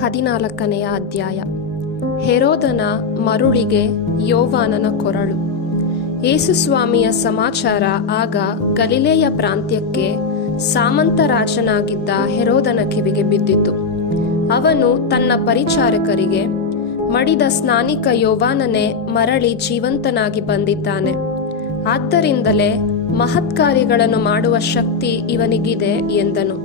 14ನೇ ಅಧ್ಯಾಯ. ಹೆರೋದನ ಮರುಳಿಗೆ ಯೋವಾನನ ಕೊರಳು. ಯೇಸುಸ್ವಾಮಿಯ ಸಮಾಚಾರ ಆಗ ಗಲಿಲೆಯ ಪ್ರಾಂತ್ಯಕ್ಕೆ ಸಾಮಂತರಾಜನಾಗಿದ್ದ ಹೆರೋದನ ಕಿವಿಗೆ ಬಿದ್ದಿತು. ಅವನು ತನ್ನ ಪರಿಚಾರಕರಿಗೆ, ಮಡಿದ ಸ್ನಾನಿಕ ಯೋವಾನನೇ ಮರಳಿ ಜೀವಂತನಾಗಿ ಬಂದಿದ್ದಾನೆ. ಆದ್ದರಿಂದಲೇ ಮಹತ್ಕಾರ್ಯಗಳನ್ನು ಮಾಡುವ ಶಕ್ತಿ ಇವನಿಗಿದೆ ಎಂದನು.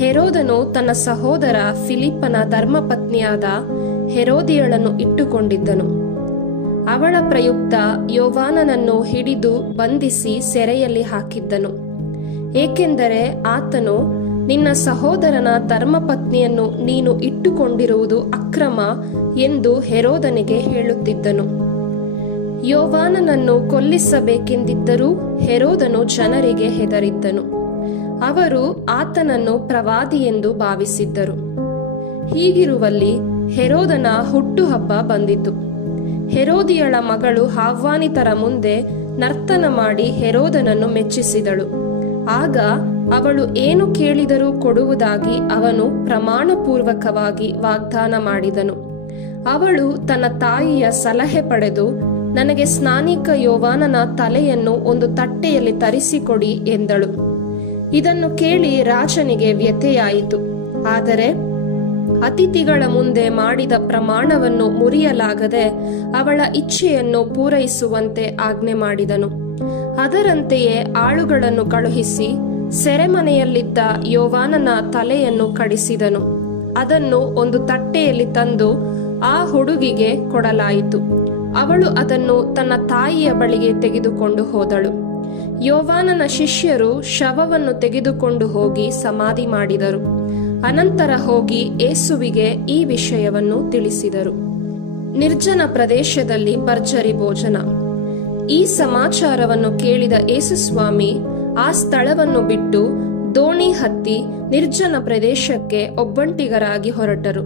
ಹೆರೋದನು ತನ್ನ ಸಹೋದರ ಫಿಲಿಪ್ಪನ ಧರ್ಮಪತ್ನಿಯಾದ ಹೆರೋದಿಯಳನ್ನು ಇಟ್ಟುಕೊಂಡಿದ್ದನು. ಅವಳ ಪ್ರಯುಕ್ತ ಯೋವಾನನನ್ನು ಹಿಡಿದು ಬಂಧಿಸಿ ಸೆರೆಯಲ್ಲಿ ಹಾಕಿದ್ದನು. ಏಕೆಂದರೆ ಆತನು, ನಿನ್ನ ಸಹೋದರನ ಧರ್ಮಪತ್ನಿಯನ್ನು ನೀನು ಇಟ್ಟುಕೊಂಡಿರುವುದು ಅಕ್ರಮ ಎಂದು ಹೆರೋದನಿಗೆ ಹೇಳುತ್ತಿದ್ದನು. ಯೋವಾನನನ್ನು ಕೊಲ್ಲಿಸಬೇಕೆಂದಿದ್ದರೂ ಹೆರೋದನು ಜನರಿಗೆ ಹೆದರಿದ್ದನು. ಅವರು ಆತನನ್ನು ಪ್ರವಾದಿಯೆಂದು ಭಾವಿಸಿದ್ದರು. ಹೀಗಿರುವಲ್ಲಿ ಹೆರೋದನ ಹುಟ್ಟುಹಬ್ಬ ಬಂದಿತು. ಹೆರೋದಿಯಳ ಮಗಳು ಆಹ್ವಾನಿತರ ಮುಂದೆ ನರ್ತನ ಮಾಡಿ ಹೆರೋದನನ್ನು ಮೆಚ್ಚಿಸಿದಳು. ಆಗ ಅವಳು ಏನು ಕೇಳಿದರೂ ಕೊಡುವುದಾಗಿ ಅವನು ಪ್ರಮಾಣಪೂರ್ವಕವಾಗಿ ವಾಗ್ದಾನ ಮಾಡಿದನು. ಅವಳು ತನ್ನ ತಾಯಿಯ ಸಲಹೆ ಪಡೆದು, ನನಗೆ ಸ್ನಾನಿಕ ಯೋವಾನನ ತಲೆಯನ್ನು ಒಂದು ತಟ್ಟೆಯಲ್ಲಿ ತರಿಸಿಕೊಡಿ ಎಂದಳು. ಇದನ್ನು ಕೇಳಿ ರಾಜನಿಗೆ ವ್ಯಥೆಯಾಯಿತು. ಆದರೆ ಅತಿಥಿಗಳ ಮುಂದೆ ಮಾಡಿದ ಪ್ರಮಾಣವನ್ನು ಮುರಿಯಲಾಗದೆ ಅವಳ ಇಚ್ಛೆಯನ್ನು ಪೂರೈಸುವಂತೆ ಆಜ್ಞೆ ಮಾಡಿದನು. ಅದರಂತೆಯೇ ಆಳುಗಳನ್ನು ಕಳುಹಿಸಿ ಸೆರೆಮನೆಯಲ್ಲಿದ್ದ ಯೋವಾನನ ತಲೆಯನ್ನು ಕಡಿಸಿದನು. ಅದನ್ನು ಒಂದು ತಟ್ಟೆಯಲ್ಲಿ ತಂದು ಆ ಹುಡುಗಿಗೆ ಕೊಡಲಾಯಿತು. ಅವಳು ಅದನ್ನು ತನ್ನ ತಾಯಿಯ ಬಳಿಗೆ ತೆಗೆದುಕೊಂಡು ಹೋದಳು. ಯೋವಾನನ ಶಿಷ್ಯರು ಶವವನ್ನು ತೆಗೆದುಕೊಂಡು ಹೋಗಿ ಸಮಾಧಿ ಮಾಡಿದರು. ಅನಂತರ ಹೋಗಿ ಯೇಸುವಿಗೆ ಈ ವಿಷಯವನ್ನು ತಿಳಿಸಿದರು. ನಿರ್ಜನ ಪ್ರದೇಶದಲ್ಲಿ ಭರ್ಜರಿ ಭೋಜನ. ಈ ಸಮಾಚಾರವನ್ನು ಕೇಳಿದ ಯೇಸುಸ್ವಾಮಿ ಆ ಸ್ಥಳವನ್ನು ಬಿಟ್ಟು ದೋಣಿ ಹತ್ತಿ ನಿರ್ಜನ ಪ್ರದೇಶಕ್ಕೆ ಒಬ್ಬಂಟಿಗರಾಗಿ ಹೊರಟರು.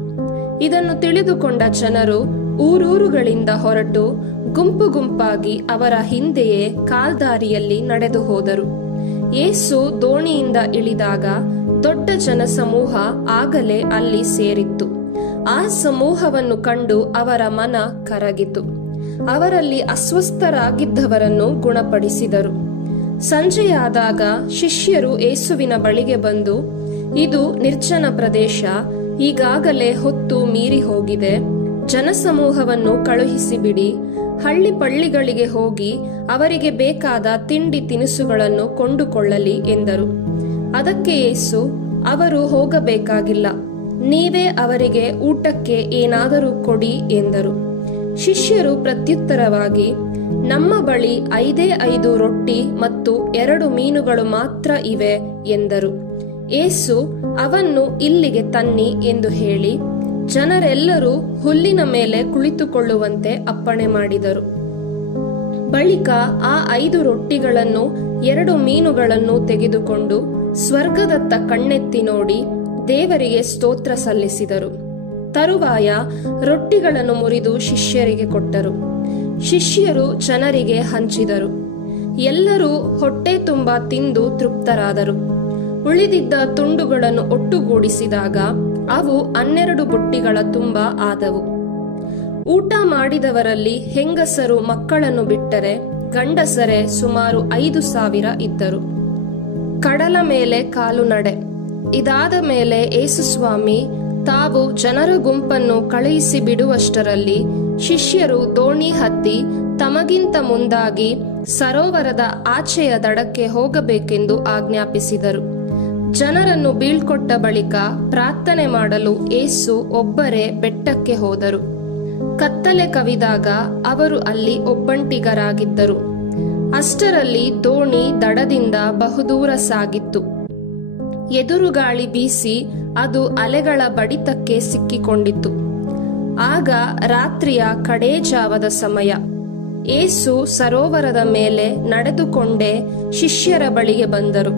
ಇದನ್ನು ತಿಳಿದುಕೊಂಡ ಜನರು ಊರೂರುಗಳಿಂದ ಹೊರಟು ಗುಂಪು ಗುಂಪಾಗಿ ಅವರ ಹಿಂದೆಯೇ ಕಾಲ್ದಾರಿಯಲ್ಲಿ ನಡೆದು ಹೋದರು. ಯೇಸು ದೋಣಿಯಿಂದ ಇಳಿದಾಗ ದೊಡ್ಡ ಜನಸಮೂಹ ಆಗಲೇ ಅಲ್ಲಿ ಸೇರಿತ್ತು. ಆ ಸಮೂಹವನ್ನು ಕಂಡು ಅವರ ಮನ ಕರಗಿತು. ಅವರಲ್ಲಿ ಅಸ್ವಸ್ಥರಾಗಿದ್ದವರನ್ನು ಗುಣಪಡಿಸಿದರು. ಸಂಜೆಯಾದಾಗ ಶಿಷ್ಯರು ಯೇಸುವಿನ ಬಳಿಗೆ ಬಂದು, ಇದು ನಿರ್ಜನ ಪ್ರದೇಶ, ಈಗಾಗಲೇ ಹೊತ್ತು ಮೀರಿ ಹೋಗಿದೆ. ಜನಸಮೂಹವನ್ನು ಕಳುಹಿಸಿಬಿಡಿ. ಹಳ್ಳಿ ಪಳ್ಳಿಗಳಿಗೆ ಹೋಗಿ ಅವರಿಗೆ ಬೇಕಾದ ತಿಂಡಿ ತಿನಿಸುಗಳನ್ನು ಕೊಂಡುಕೊಳ್ಳಲಿ ಎಂದರು. ಅದಕ್ಕೆ ಯೇಸು, ಅವರು ಹೋಗಬೇಕಾಗಿಲ್ಲ, ನೀವೇ ಅವರಿಗೆ ಊಟಕ್ಕೆ ಏನಾದರೂ ಕೊಡಿ ಎಂದರು. ಶಿಷ್ಯರು ಪ್ರತ್ಯುತ್ತರವಾಗಿ, ನಮ್ಮ ಬಳಿ 5 ರೊಟ್ಟಿ ಮತ್ತು 2 ಮೀನುಗಳು ಮಾತ್ರ ಇವೆ ಎಂದರು. ಯೇಸು, ಅವನ್ನು ಇಲ್ಲಿಗೆ ತನ್ನಿ ಎಂದು ಹೇಳಿ ಜನರೆಲ್ಲರೂ ಹುಲ್ಲಿನ ಮೇಲೆ ಕುಳಿತುಕೊಳ್ಳುವಂತೆ ಅಪ್ಪಣೆ ಮಾಡಿದರು. ಬಳಿಕ ಆ 5 ರೊಟ್ಟಿಗಳನ್ನು 2 ಮೀನುಗಳನ್ನು ತೆಗೆದುಕೊಂಡು ಸ್ವರ್ಗದತ್ತ ಕಣ್ಣೆತ್ತಿ ನೋಡಿ ದೇವರಿಗೆ ಸ್ತೋತ್ರ ಸಲ್ಲಿಸಿದರು. ತರುವಾಯ ರೊಟ್ಟಿಗಳನ್ನು ಮುರಿದು ಶಿಷ್ಯರಿಗೆ ಕೊಟ್ಟರು. ಶಿಷ್ಯರು ಜನರಿಗೆ ಹಂಚಿದರು. ಎಲ್ಲರೂ ಹೊಟ್ಟೆ ತುಂಬಾ ತಿಂದು ತೃಪ್ತರಾದರು. ಉಳಿದಿದ್ದ ತುಂಡುಗಳನ್ನು ಒಟ್ಟುಗೂಡಿಸಿದಾಗ ಅವು 12 ಬುಟ್ಟಿಗಳ ತುಂಬ ಆದವು. ಊಟ ಮಾಡಿದವರಲ್ಲಿ ಹೆಂಗಸರು ಮಕ್ಕಳನ್ನು ಬಿಟ್ಟರೆ ಗಂಡಸರೇ ಸುಮಾರು 5,000 ಇದ್ದರು. ಕಡಲ ಮೇಲೆ ಕಾಲು ನಡೆ. ಇದಾದ ಮೇಲೆ ಯೇಸುಸ್ವಾಮಿ ತಾವು ಜನರ ಗುಂಪನ್ನು ಕಳುಹಿಸಿ ಬಿಡುವಷ್ಟರಲ್ಲಿ ಶಿಷ್ಯರು ದೋಣಿ ಹತ್ತಿ ತಮಗಿಂತ ಮುಂದಾಗಿ ಸರೋವರದ ಆಚೆಯ ದಡಕ್ಕೆ ಹೋಗಬೇಕೆಂದು ಆಜ್ಞಾಪಿಸಿದರು. ಜನರನ್ನು ಬೀಳ್ಕೊಟ್ಟ ಬಳಿಕ ಪ್ರಾರ್ಥನೆ ಮಾಡಲು ಯೇಸು ಒಬ್ಬರೇ ಬೆಟ್ಟಕ್ಕೆ ಹೋದರು. ಕತ್ತಲೆ ಕವಿದಾಗ ಅವರು ಅಲ್ಲಿ ಒಬ್ಬಂಟಿಗರಾಗಿದ್ದರು. ಅಷ್ಟರಲ್ಲಿ ದೋಣಿ ದಡದಿಂದ ಬಹುದೂರ ಸಾಗಿತ್ತು. ಎದುರುಗಾಳಿ ಬೀಸಿ ಅದು ಅಲೆಗಳ ಬಡಿತಕ್ಕೆ ಸಿಕ್ಕಿಕೊಂಡಿತು. ಆಗ ರಾತ್ರಿಯ ಕಡೇ ಜಾವದ ಸಮಯ. ಯೇಸು ಸರೋವರದ ಮೇಲೆ ನಡೆದುಕೊಂಡೇ ಶಿಷ್ಯರ ಬಳಿಗೆ ಬಂದರು.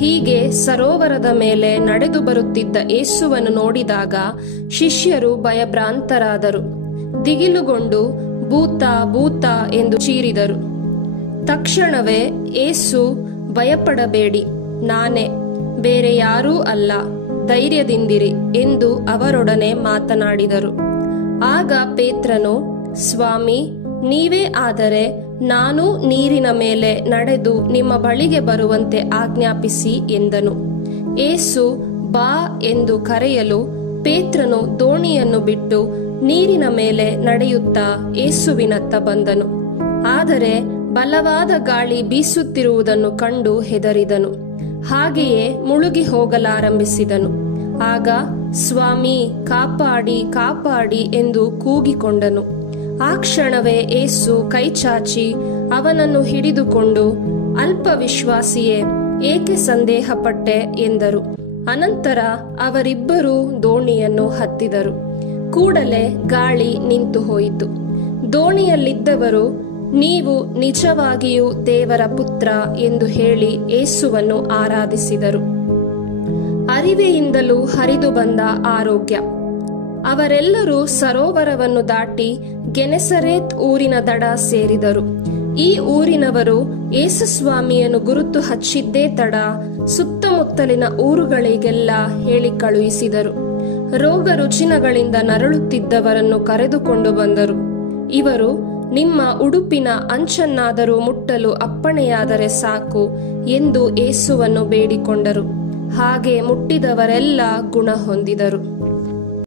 ಹೀಗೆ ಸರೋವರದ ಮೇಲೆ ನಡೆದು ಬರುತ್ತಿದ್ದ ಯೇಸುವನ್ನು ನೋಡಿದಾಗ ಶಿಷ್ಯರು ಭಯಭ್ರಾಂತರಾದರು. ದಿಗಿಲುಗೊಂಡು ಭೂತ ಭೂತ ಎಂದು ಚೀರಿದರು. ತಕ್ಷಣವೇ ಯೇಸು, ಭಯಪಡಬೇಡಿ, ನಾನೇ, ಬೇರೆ ಯಾರೂ ಅಲ್ಲ, ಧೈರ್ಯದಿಂದಿರಿ ಎಂದು ಅವರೊಡನೆ ಮಾತನಾಡಿದರು. ಆಗ ಪೇತ್ರನು, ಸ್ವಾಮಿ, ನೀವೇ ಆದರೆ ನಾನು ನೀರಿನ ಮೇಲೆ ನಡೆದು ನಿಮ್ಮ ಬಳಿಗೆ ಬರುವಂತೆ ಆಜ್ಞಾಪಿಸಿ ಎಂದನು. ಏಸು ಬಾ ಎಂದು ಕರೆಯಲು ಪೇತ್ರನು ದೋಣಿಯನ್ನು ಬಿಟ್ಟು ನೀರಿನ ಮೇಲೆ ನಡೆಯುತ್ತಾ ಏಸುವಿನತ್ತ ಬಂದನು. ಆದರೆ ಬಲವಾದ ಗಾಳಿ ಬೀಸುತ್ತಿರುವುದನ್ನು ಕಂಡು ಹೆದರಿದನು. ಹಾಗೆಯೇ ಮುಳುಗಿ ಹೋಗಲಾರಂಭಿಸಿದನು. ಆಗ ಸ್ವಾಮಿ, ಕಾಪಾಡಿ ಕಾಪಾಡಿ ಎಂದು ಕೂಗಿಕೊಂಡನು. ಆ ಕ್ಷಣವೇ ಏಸು ಕೈಚಾಚಿ ಅವನನ್ನು ಹಿಡಿದುಕೊಂಡು, ಅಲ್ಪ ವಿಶ್ವಾಸಿಯೇ, ಏಕೆ ಸಂದೇಹಪಟ್ಟೆ ಎಂದರು. ಅನಂತರ ಅವರಿಬ್ಬರೂ ದೋಣಿಯನ್ನು ಹತ್ತಿದರು. ಕೂಡಲೇ ಗಾಳಿ ನಿಂತು ಹೋಯಿತು. ದೋಣಿಯಲ್ಲಿದ್ದವರು, ನೀವು ನಿಜವಾಗಿಯೂ ದೇವರ ಪುತ್ರ ಎಂದು ಹೇಳಿ ಏಸುವನ್ನು ಆರಾಧಿಸಿದರು. ಅರಿವೆಯಿಂದಲೂ ಹರಿದು ಬಂದ ಆರೋಗ್ಯ. ಅವರೆಲ್ಲರೂ ಸರೋವರವನ್ನು ದಾಟಿ ಗೆನೆಸರೇತ್ ಊರಿನ ದಡ ಸೇರಿದರು. ಈ ಊರಿನವರು ಯೇಸುಸ್ವಾಮಿಯನ್ನು ಗುರುತು ಹಚ್ಚಿದ್ದೇ ತಡ ಸುತ್ತಮುತ್ತಲಿನ ಊರುಗಳಿಗೆಲ್ಲ ಹೇಳಿ ಕಳುಹಿಸಿದರು. ರೋಗ ರುಜಿನಗಳಿಂದ ನರಳುತ್ತಿದ್ದವರನ್ನು ಕರೆದುಕೊಂಡು ಬಂದರು. ಇವರು, ನಿಮ್ಮ ಉಡುಪಿನ ಅಂಚನ್ನಾದರೂ ಮುಟ್ಟಲು ಅಪ್ಪಣೆಯಾದರೆ ಸಾಕು ಎಂದು ಯೇಸುವನ್ನು ಬೇಡಿಕೊಂಡರು. ಹಾಗೆ ಮುಟ್ಟಿದವರೆಲ್ಲ ಗುಣ ಹೊಂದಿದರು.